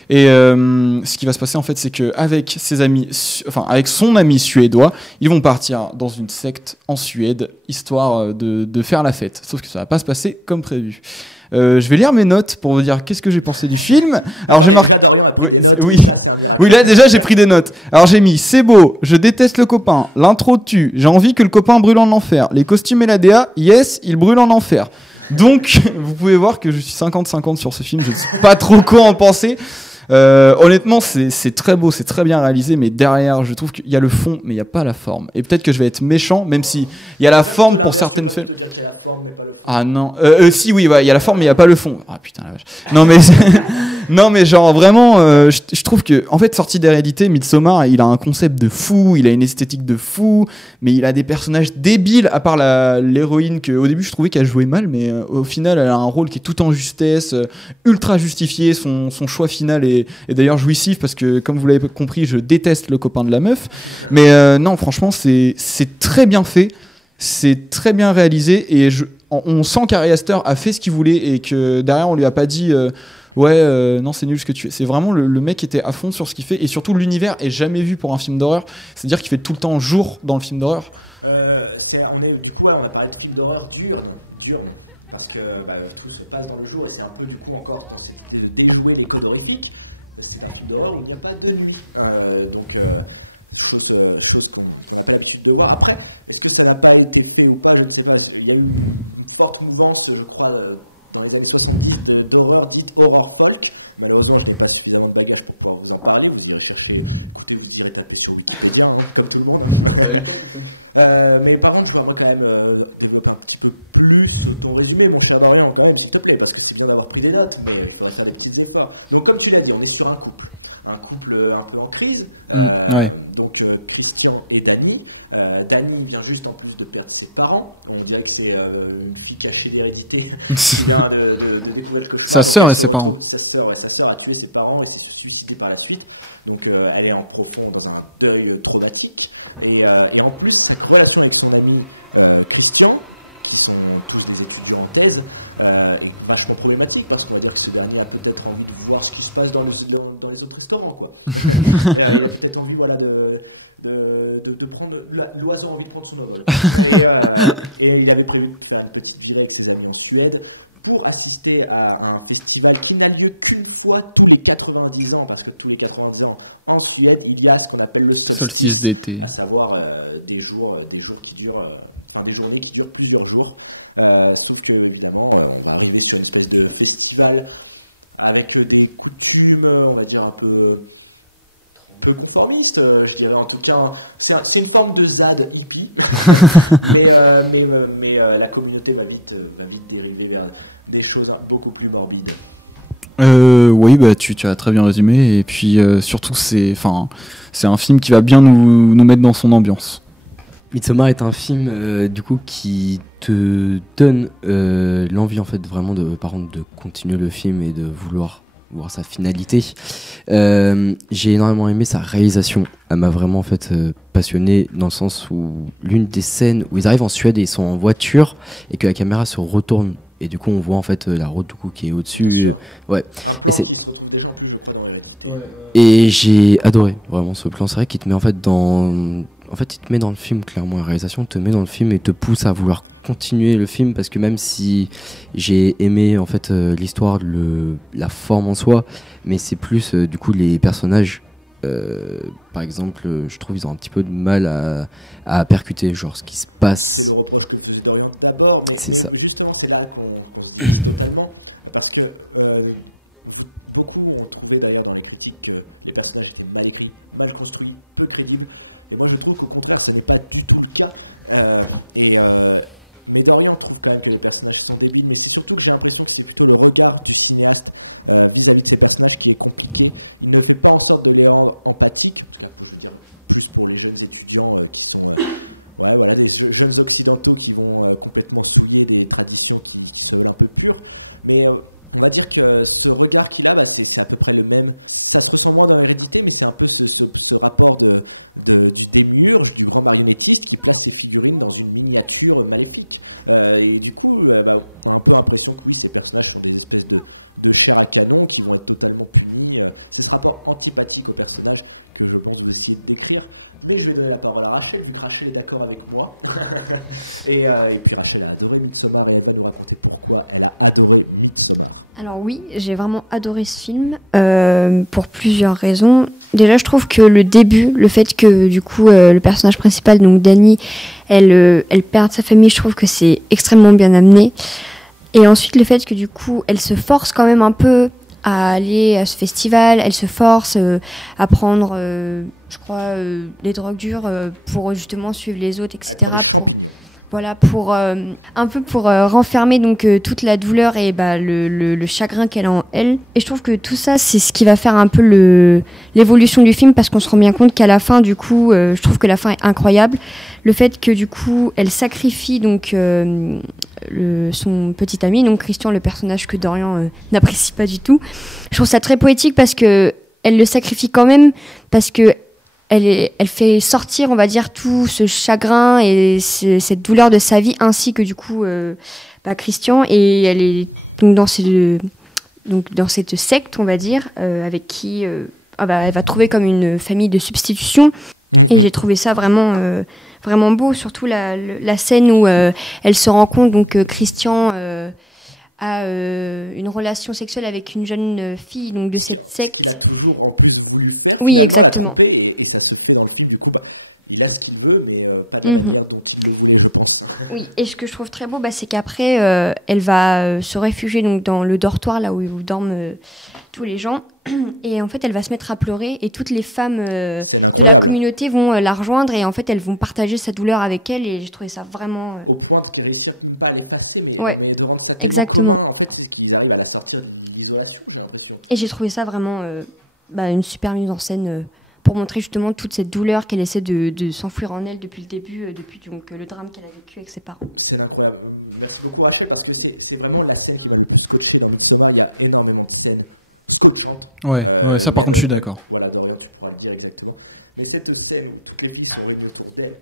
Et ce qui va se passer en fait, c'est qu'avec ses amis, avec son ami suédois, ils vont partir dans une secte en Suède, histoire de faire la fête. Sauf que ça va pas se passer comme prévu. Je vais lire mes notes pour vous dire qu'est-ce que j'ai pensé du film. Alors, déjà Dorian a pris des notes, oui. Et ça c'est un miracle. Oui, là déjà j'ai pris des notes. Alors j'ai mis c'est beau, je déteste le copain, l'intro tue, j'ai envie que le copain brûle en enfer, les costumes et la DA, yes, il brûle en enfer. Donc vous pouvez voir que je suis 50-50 sur ce film, je sais pas trop quoi en penser. Honnêtement, c'est très beau, c'est très bien réalisé, mais derrière, je trouve qu'il y a le fond, mais il n'y a pas la forme. Et peut-être que je vais être méchant, même si il y a la forme pour certaines films. Tu peux pas te dire qu'il y a la forme, mais pas le fond. Ah non, si oui, il y a la forme, mais il n'y a pas le fond. Ah putain la vache. Non mais non mais genre vraiment, je trouve que en fait sorti d'Hérédité, Midsommar, il a un concept de fou, il a une esthétique de fou, mais il a des personnages débiles. À part l'héroïne que au début je trouvais qu'elle jouait mal, mais au final elle a un rôle qui est tout en justesse, ultra justifié. Son choix final est d'ailleurs jouissif parce que comme vous l'avez compris, je déteste le copain de la meuf. Mais non, franchement c'est très bien fait, c'est très bien réalisé et on sent qu'Ari Aster a fait ce qu'il voulait et que derrière on lui a pas dit non c'est nul ce que tu fais. C'est vraiment le mec était à fond sur ce qu'il fait et surtout l'univers est jamais vu pour un film d'horreur. C'est-à-dire qu'il fait tout le temps jour dans le film d'horreur. On a parlé de film d'horreur diurne. Parce que tout se passe dans le jour et c'est un peu du coup encore dans cette idée de déjouer les codes horrifiques. C'est un film d'horreur où il n'y a pas de nuit. Chose qu'on n'a pas l'habitude de voir. Après, est-ce que ça n'a pas été fait ou pas, je ne sais pas. Il y a eu une forte mouvance, je crois, dans les années 70 d'horreur dite horror folk. Malheureusement, je n'ai pas suffisamment de bagages pour pouvoir vous en parler. Vous irez chercher, écoutez, vous irez taper sur Wikipédia, hein, comme tout le monde. Mais par contre, je vois moi quand même développer un petit peu plus ton résumé, mon cher Dorian, quand même, s'il te plaît, parce que c'est bien d'avoir pris des notes, mais il faudrait faire des petits efforts. Donc, comme tu l'as dit, on est sur un couple un peu en crise. Donc, Christian et Dany. Dany vient juste en plus de perdre ses parents. On dirait que c'est une fille cachée d'hérédité qui vient de découvrir le cauchemar. Sa sœur a tué ses parents et s'est suicidée par la suite. Donc, elle est dans un deuil traumatique. Et en plus, sa relation avec son ami Christian, qui sont tous des étudiants en thèse, est vachement problématique parce qu'on va dire que ce dernier a peut-être envie de voir ce qui se passe dans les autres restaurants, quoi. Il a peut-être envie, de prendre l'oiseau a envie de prendre son envol. Et il avait prévu de faire une petite virée avec ses amis en Suède pour assister à un festival qui n'a lieu qu'une fois tous les 90 ans, parce que tous les 90 ans en Suède, il y a ce qu'on appelle le solstice d'été, à savoir des journées qui durent plusieurs jours. Sauf que évidemment, on va arriver sur une espèce de festival avec des coutumes, on va dire un peu conformiste, je dirais. En tout cas, c'est une forme de ZAD hippie, mais la communauté va vite dériver vers des choses beaucoup plus morbides. Oui, tu as très bien résumé, et puis surtout c'est un film qui va bien nous mettre dans son ambiance. Midsommar est un film du coup qui te donne l'envie en fait vraiment de continuer le film et de vouloir voir sa finalité. J'ai énormément aimé sa réalisation. Elle m'a vraiment en fait passionné dans le sens où l'une des scènes où ils arrivent en Suède et ils sont en voiture et que la caméra se retourne. Et du coup, on voit en fait la route du coup, qui est au-dessus. Bien sûr. Ouais. Un plan qui se retrouve déjà en plus, je crois, dans Hérédité. Et j'ai adoré vraiment ce plan. C'est vrai qu'il te met en fait dans. En fait, il te met dans le film, clairement. La réalisation te met dans le film et te pousse à vouloir continuer le film parce que même si j'ai aimé en fait l'histoire, la forme en soi, mais c'est plus du coup les personnages. Par exemple, je trouve qu'ils ont un petit peu de mal à percuter genre ce qui se passe. C'est le reproche que faisait Dorian d'abord, mais justement c'est là qu'on se divise totalement parce que beaucoup ont trouvé d'ailleurs dans les critiques que les personnages étaient mal écrits, mal construits, peu crédibles, et moi je trouve qu'au contraire ce n'est pas du tout le cas. Mais Dorian trouve quand même que les personnages sont débiles, mais c'est surtout que j'ai l'impression que c'est plutôt le regard du cinéaste vis-à-vis de ces personnages qui est compliqué. Il ne fait pas en sorte de les rendre empathiques, en tout cas je veux dire plus pour les jeunes étudiants qui sont des jeunes occidentaux qui vont complètement souiller des traditions qui se veulent un peu pures, mais on va dire que ce regard qu'il a, c'est à peu près le même. Ça se ressent moins dans Hérédité, mais c'est un peu ce rapport du démiurge, du grand marionnettiste qui place ses figurines dans une miniature maléfique. Et du coup, on a un peu l'impression que oui, ces personnages sont des espèces de chair à canon qui vont être totalement punis. C'est ce rapport antipathique aux personnages que je pense vous essayez de décrire. Mais je vais donner la parole à Rachel, vu que Rachel est d'accord avec moi. et puis Rachel a adoré Midsommar et elle va nous raconter pourquoi elle a adoré Midsommar. Alors oui, j'ai vraiment adoré ce film pour plusieurs raisons. Déjà, je trouve que le début, le fait que du coup le personnage principal, donc Dani, elle perde sa famille, je trouve que c'est extrêmement bien amené. Et ensuite, le fait que du coup, elle se force quand même un peu à aller à ce festival, elle se force à prendre, je crois, des drogues dures pour justement suivre les autres, etc. Elle prend des champignons. Voilà, pour un peu pour renfermer donc toute la douleur et le chagrin qu'elle a en elle. Et je trouve que tout ça, c'est ce qui va faire un peu l'évolution du film, parce qu'on se rend bien compte qu'à la fin, du coup, je trouve que la fin est incroyable. Le fait que du coup, elle sacrifie donc son petit ami, donc Christian, le personnage que Dorian n'apprécie pas du tout. Je trouve ça très poétique parce que elle le sacrifie quand même, parce que elle fait sortir, on va dire, tout ce chagrin et cette douleur de sa vie, ainsi que du coup Christian, et elle est donc dans cette secte, on va dire, avec qui elle va trouver comme une famille de substitution. Et j'ai trouvé ça vraiment vraiment beau, surtout la scène où elle se rend compte, donc Christian a une relation sexuelle avec une jeune fille donc de cette secte. Ce qu'il a toujours en plus voulu faire, oui, finalement, exactement. la tromper, et ça se fait dans le film. Du coup, il a ce qu'il veut, mais pas de la manière dont il le voulait, je pense. Oui, et ce que je trouve très beau, c'est qu'après, elle va se réfugier donc dans le dortoir, là où dorment tous les gens. Et en fait, elle va se mettre à pleurer, et toutes les femmes de la communauté vont la rejoindre, et en fait, elles vont partager sa douleur avec elle, et j'ai trouvé ça vraiment... Au point de réussir même pas à l'effacer, mais de rendre ça tellement commun. En fait, c'est qu'ils arrivent à la sortir de l'isolation, j'ai l'impression. Et j'ai trouvé ça vraiment une super mise en scène pour montrer justement toute cette douleur qu'elle essaie de s'enfouir en elle depuis le début, depuis donc, le drame qu'elle a vécu avec ses parents. C'est incroyable. Merci beaucoup, Rachel, parce que c'est vraiment la scène qui m'a le plus scotché dans Midsommar. Il y a énormément de scènes scotchante. Ça par contre je suis d'accord. Voilà, Dorian, tu pourras le dire exactement. Mais cette scène où toutes les filles sont réunies autour d'elle,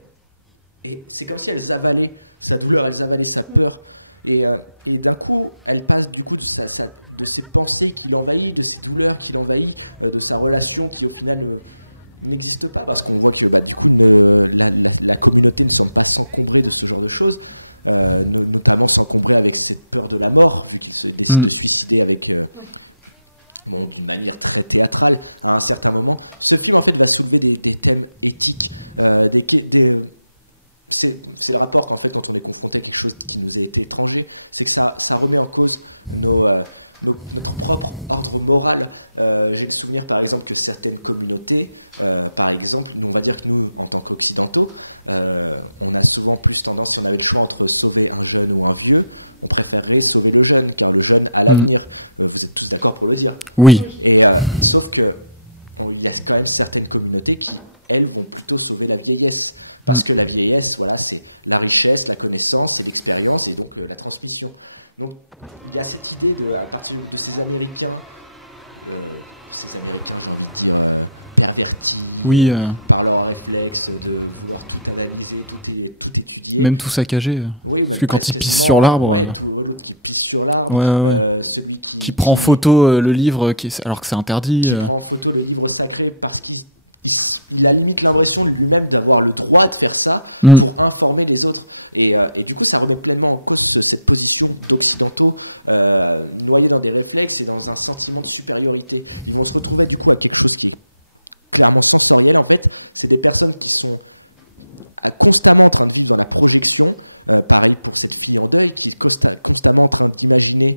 et c'est comme si elles avalaient sa douleur, elles avalaient sa peur, et d'un coup, elle passe du coup de ses pensées qui l'envahissent, de ses douleurs qui l'envahissent, de sa relation qui au final n'existe pas, parce qu'on voit que du coup la communauté ne semble pas s'encombrer de ce genre de choses, notamment s'encombrer avec cette peur de la mort, vu qu'il se décide de suicider avec... d'une manière très théâtrale à un certain moment. Ce film en fait va soulever des thèmes éthiques, c'est le rapport qu'en fait quand on est confronté à quelque chose qui nous a été étranger, c'est que ça remet en cause notre propre ordre moral. J'ai le souvenir par exemple que certaines communautés, par exemple, on va dire que nous en tant qu'occidentaux, on a souvent plus tendance, si on avait le choix entre sauver un jeune ou un vieux, on préférerait sauver le jeune, car le jeune a l'avenir. Vous êtes tous d'accord pour le dire? Oui. Et sauf que il y a quand même certaines communautés qui, elles, vont plutôt sauver la vieillesse, parce que la vieillesse, voilà, c'est la richesse, la connaissance, c'est l'expérience, et donc la transmission. Donc il y a cette idée à partir de ces Américains ces Américains, j'ai envie de dire, pervertis Oui, par leur réflexe de vouloir tout analyser, tout étudier. Même tout saccager. Oui, Parce même que quand presque il pisse quasiment, sur l'arbre. ouais, l'autre qui pisse sur l'arbre, celui qui prend en photo le livre alors que c'est interdit. Qui prend en photo le livre sacré parce qu'il a limite l'impression de lui-même d'avoir le droit de faire ça pour informer les autres. Et du coup, ça remet pleinement en cause cette position d'occidentaux noyés dans des réflexes et dans un sentiment de supériorité. Ils vont se retrouver du coup à quelque chose qui est clairement sensoriel. En fait, c'est des personnes qui sont constamment en train de vivre dans la projection. Pareil pour cette fille en deuil qui est constamment en train d'imaginer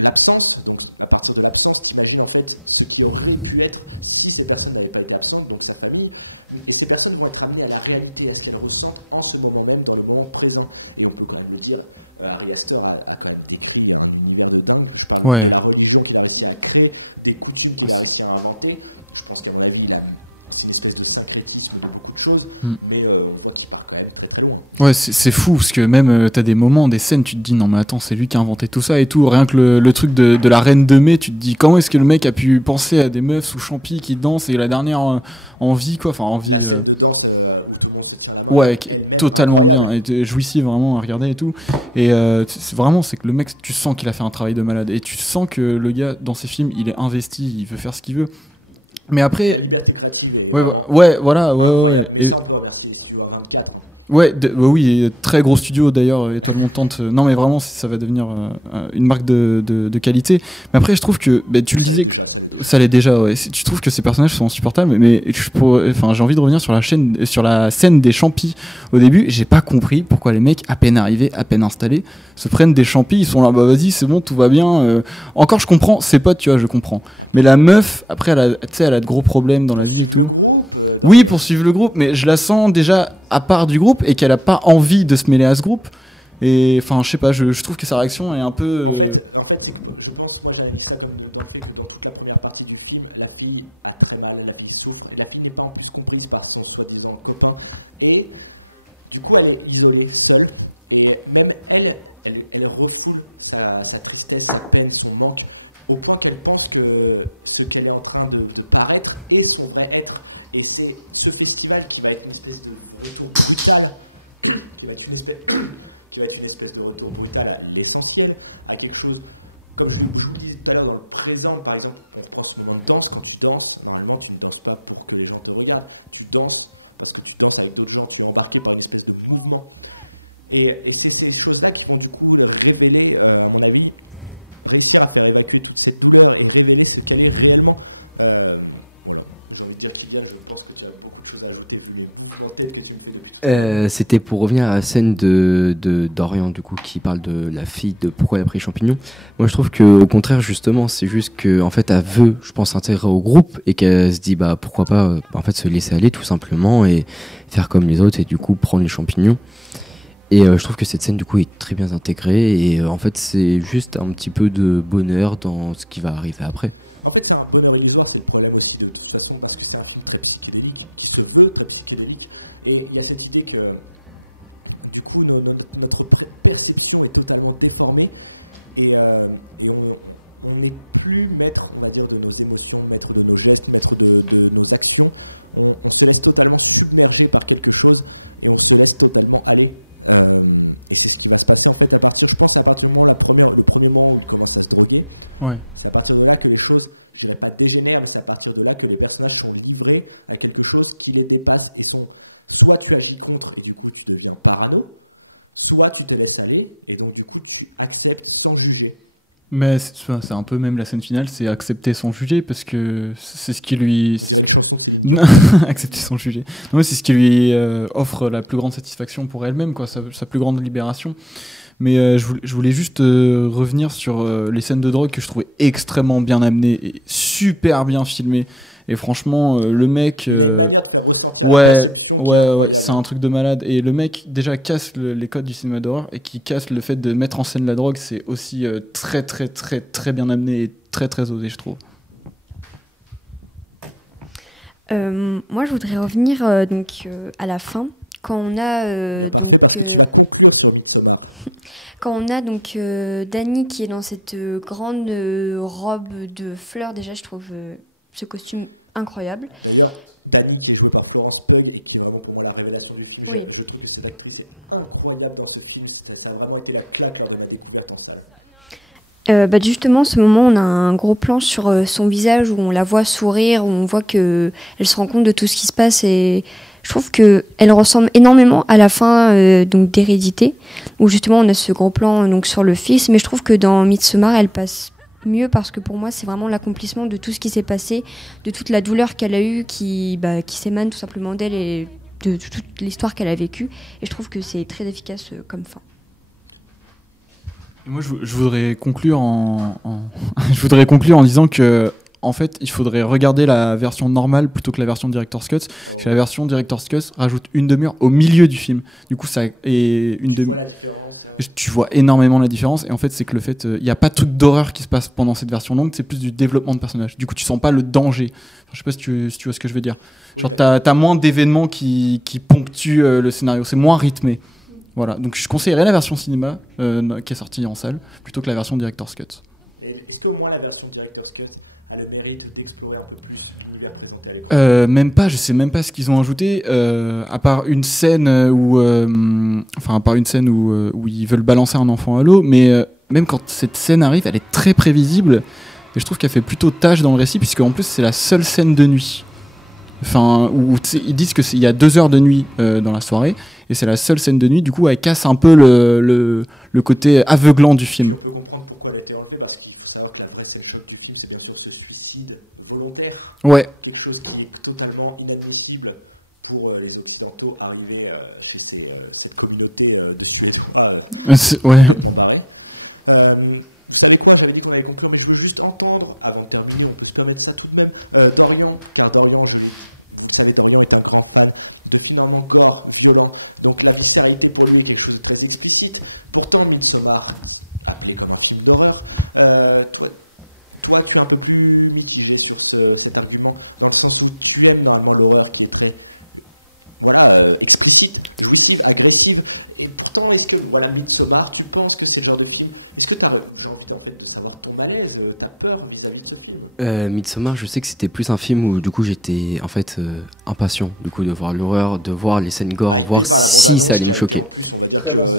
l'absence. Donc à partir de l'absence, t'imagines en fait ce qui aurait pu être si ces personnes n'avaient pas été absentes, donc sa famille. Et ces personnes vont être amenées à la réalité, à ce qu'elles ressentent en ce moment même, dans le moment présent. Et on peut quand même le dire, Ari Aster a quand même décrit un univers de dingue. Je parle de la religion qu'il a réussi à créer, des coutumes qu'il a réussi à inventer. Je pense qu'à mon avis, c'est une espèce de syncrétisme de beaucoup de choses, mais on voit qu'il part quand même très très loin. Ouais, c'est fou, parce que même t'as des moments, des scènes, tu te dis non mais attends, c'est lui qui a inventé tout ça et tout. Rien que le truc de la reine de mai, tu te dis comment est-ce que le mec a pu penser à des meufs sous champi qui dansent, et la dernière envie quoi, enfin envie. La scène de danse où tout le monde se tient la main, elle-même totalement incroyable, bien, jouissive vraiment à regarder et tout. Et c'est que le mec, tu sens qu'il a fait un travail de malade, et tu sens que le gars dans ses films, il est investi, il veut faire ce qu'il veut. Mais après, la liberté créative est vraiment incroyable. Mais ça, on peut remercier les studios A24. Hein. Oui, très gros studio d'ailleurs, étalement tente. Non, mais vraiment, ça va devenir une marque de qualité. Mais après, je trouve que tu le disais, ça l'est déjà. Ouais. Tu trouves que ces personnages sont insupportables, mais j'ai envie de revenir sur la scène des champis. Au début, j'ai pas compris pourquoi les mecs, à peine arrivés, à peine installés, se prennent des champis. Ils sont là, bah vas-y, c'est bon, tout va bien. Encore, je comprends. Ses potes, tu vois, je comprends. Mais la meuf, après, elle a de gros problèmes dans la vie. Pour suivre le groupe. Oui, pour suivre le groupe, mais je la sens déjà à part du groupe, et qu'elle a pas envie de se mêler à ce groupe. Et enfin, je sais pas, je trouve que sa réaction est un peu. En fait, c'est que je pense, moi j'analyse ça comme dans le fait que dans toute la première partie du film, la fille a très mal, la fille souffre, et la fille n'est pas en plus comprise par son soi-disant copain. Et du coup, elle est isolée, seule, et même elle refoule sa tristesse, sa peine, son manque, au point qu'elle pense que ce qu'elle est en train de paraître est son vrai être. Et c'est ce festival qui va être une espèce de retour brutal, qui va être une espèce de retour brutal à l'essentiel, à quelque chose, comme je vous le disais tout à l'heure, dans le présent. Par exemple, on reprend ce moment de danse. Quand tu danses, normalement, tu ne danses pas pour que les gens te regardent. Tu danses parce que tu danses avec d'autres gens. Tu es embarqué par une espèce de mouvement. Et c'est ces choses-là qui vont du coup révéler, à mon avis, réussir à faire évacuer toute cette douleur et révéler ce qu'elle est réellement. Voilà, j'ai envie de dire, Kylian, je pense que tu as beaucoup de choses à ajouter vu les mouvements de tête que tu me fais depuis tout à l'heure. C'était pour revenir à la scène d'Orient, du coup, qui parle de la fille, de pourquoi elle a pris champignon. Moi, je trouve qu'au contraire, justement, c'est juste qu'en fait, elle veut, je pense, s'intégrer au groupe, et qu'elle se dit, bah pourquoi pas, en fait, se laisser aller tout simplement et faire comme les autres, et du coup prendre les champignons. Et je trouve que cette scène du coup est très bien intégrée, et en fait c'est juste un petit peu de bonheur dans ce qui va arriver après. En fait c'est un bonheur illusoire, c'est le problème aussi de toute façon, parce que c'est un film très psychédélique, qui se veut très psychédélique, et il y a cette idée que du coup notre perception est totalement déformée, et on n'est plus maître, on va dire, de nos émotions, maître de nos gestes, maître de nos actions. On se laisse totalement submerger par quelque chose, et on se laisse totalement aller. Et c'est ce qui va se passer en fait à partir du moment, le premier moment où il commence à se droguer. Ouais. C'est à partir de là que les choses, je dirais pas dégénèrent, mais c'est à partir de là que les personnages sont livrés à quelque chose qui les dépasse, et soit tu agis contre et du coup tu deviens parano, soit tu te laisses aller et donc du coup tu acceptes sans juger. Mais c'est un peu même la scène finale, c'est accepter sans juger, parce que c'est ce qui lui... On dirait une chanson de Céline Dion. Accepter sans juger. Non, c'est ce qui lui offre la plus grande satisfaction pour elle-même, quoi, sa plus grande libération. Mais je voulais juste revenir sur les scènes de drogue que je trouvais extrêmement bien amenées et super bien filmées. Et franchement, le mec... il a une manière de faire ressentir la perception qui est incroyable. C'est un truc de malade. Et le mec, déjà, casse les codes du cinéma d'horreur, et qui casse le fait de mettre en scène la drogue. C'est aussi très, très, très, très bien amené et très, très osé, je trouve. Moi, je voudrais revenir à la fin, quand on a... Bien parfait, parce que tu vas conclure sur Midsommar. Quand on a donc Dany qui est dans cette grande robe de fleurs, déjà je trouve ce costume incroyable. D'ailleurs, Dany qui est jouée par Florence Pugh et qui est vraiment pour moi la révélation du film. Oui. Je trouve que cette actrice est incroyable dans ce film. Ça a vraiment été la claque lors de ma découverte en salle. Justement, ce moment, on a un gros plan sur son visage où on la voit sourire, où on voit qu'elle se rend compte de tout ce qui se passe. Et je trouve qu'elle ressemble énormément à la fin donc d'Hérédité, où justement on a ce gros plan donc, sur le fils. Mais je trouve que dans Midsommar, elle passe mieux parce que pour moi, c'est vraiment l'accomplissement de tout ce qui s'est passé, de toute la douleur qu'elle a eue qui s'émane tout simplement d'elle et de toute l'histoire qu'elle a vécue. Et je trouve que c'est très efficace comme fin. Moi, je voudrais conclure je voudrais conclure en disant que en fait, il faudrait regarder la version normale plutôt que la version Director's Cut. Parce que la version Director's Cut rajoute une demi-heure au milieu du film. Du coup, ça est une Tu vois la différence Tu vois énormément la différence. Et en fait, c'est que le fait, il n'y a pas de truc d'horreur qui se passe pendant cette version longue. C'est plus du développement de personnages. Du coup, tu sens pas le danger. Enfin, je sais pas si tu vois ce que je veux dire. Oui, genre, t'as moins d'événements qui ponctuent le scénario. C'est moins rythmé. Voilà. Donc, je conseillerais la version cinéma qui est sortie en salle plutôt que la version Director's Cut. Et est-ce qu'au moins la version Director's Cut a le mérite d'explorer un peu plus l'univers présenté à l'écran? Même pas, je sais même pas ce qu'ils ont ajouté, à part une scène où ils veulent balancer un enfant à l'eau, mais même quand cette scène arrive, elle est très prévisible, et je trouve qu'elle fait plutôt tâche dans le récit, puisque en plus c'est la seule scène de nuit. Enfin, où ils disent qu'il y a 2 heures de nuit dans la soirée, et c'est la seule scène de nuit, du coup elle casse un peu le côté aveuglant du film. Puis on peut comprendre pourquoi elle a été enlevée, parce qu'il faut savoir que la vraie scène choc du film, c'est bien sûr ce suicide volontaire. Ouais. Quelque chose qui est totalement inadmissible pour les Occidentaux arrivés chez cette communauté de Suédois complètement barrés. Vous savez quoi, j'avais dit qu'on allait conclure, mais je veux juste entendre, avant de terminer, on peut se permettre ça tout de même, Dorian, car Dorian, vous le savez, Dorian est un grand fan de films normalement gore, violents, donc la viscéralité pour lui est quelque chose de très explicite. Pourtant, Midsommar, appelé comme un film d'horreur, toi, tu es un peu plus mitigé sur cet argument, dans le sens où tu aimes normalement l'horreur qui est très... explicite, jouissive, agressive. Et pourtant, est-ce que, Midsommar, tu penses que c'est le genre de film... Est-ce que j'ai envie en fait de savoir ton malaise, ta peur vis-à-vis de ce film? Midsommar, je sais que c'était plus un film où du coup j'étais en fait impatient du coup de voir l'horreur, de voir les scènes gore, hypé voir par la bande-annonce si ça allait qui me a choquer. été en plus, on va dire que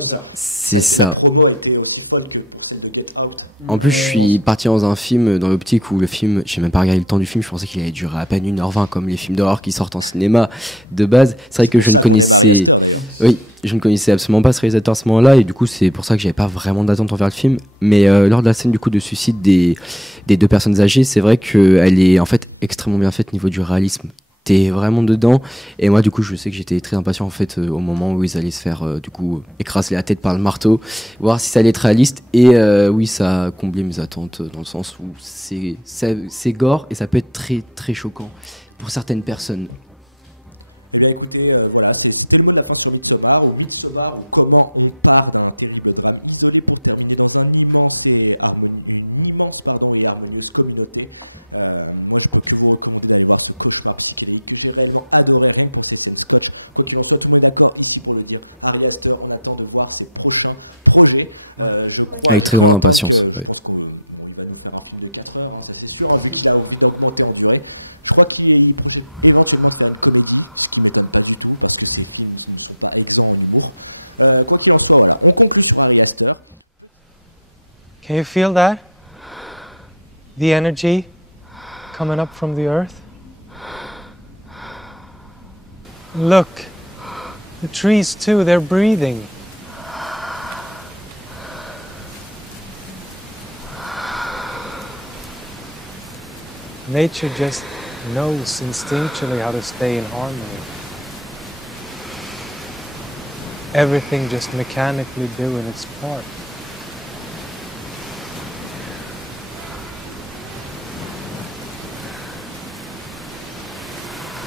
la promo a été aussi folle que pour celle de Get Out. En plus, je suis parti dans un film dans l'optique où le film, j'ai même pas regardé le temps du film, je pensais qu'il allait durer à peine 1h20 comme les films d'horreur qui sortent en cinéma de base. C'est pour ça qu'on aime Ari Aster d'ailleurs. Oui, je ne connaissais absolument pas ce réalisateur à ce moment-là et du coup c'est pour ça que j'avais pas vraiment d'attente envers le film. Mais lors de la scène du coup de suicide des 2 personnes âgées, c'est vrai qu'elle est en fait extrêmement bien faite au niveau du réalisme. T'es vraiment dedans et moi du coup je sais que j'étais très impatient en fait au moment où ils allaient se faire du coup écraser la tête par le marteau, voir si ça allait être réaliste et oui ça a comblé mes attentes dans le sens où c'est gore et ça peut être très très choquant pour certaines personnes. Eh bien écoutez, c'était le mot de la fin sur Midsommar, ou comment on part d'un terrible drame isolé pour terminer dans une immense et harmonieuse communauté. Moi je peux que vous recommander d'aller voir ce cauchemar psychédélique que j'ai réellement adoré, rien que pour ces scènes scotch. Quoi qu'il en soit, tout le monde est d'accord ici pour le dire. Ari Aster, on attend de voir ses prochains projets. Je crois, j'ai cru entendre que je pense qu'il va nous faire un film de 4 heures, ça c'est sûr, vu qu'il a envie d'augmenter en durée. Je crois qu'il projette éventuellement de faire une comédie, ce qui m'étonne pas du tout parce que ces films ne sont pas exempts en humour. Quoi qu'il en soit, on conclut sur Ari Aster. Can you feel that? The energy coming up from the earth? Look, the trees too, they're breathing. Nature just knows instinctually how to stay in harmony. Everything just mechanically doing its part.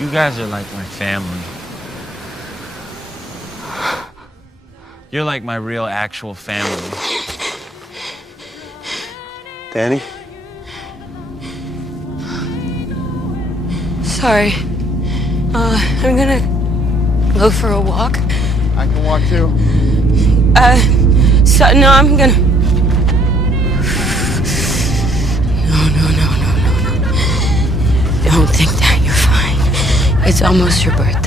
You guys are like my family. You're like my real, actual family. Dany? Sorry. I'm gonna go for a walk. I can walk too. So, no, I'm gonna. No. Don't think that. You're fine. It's almost your birthday.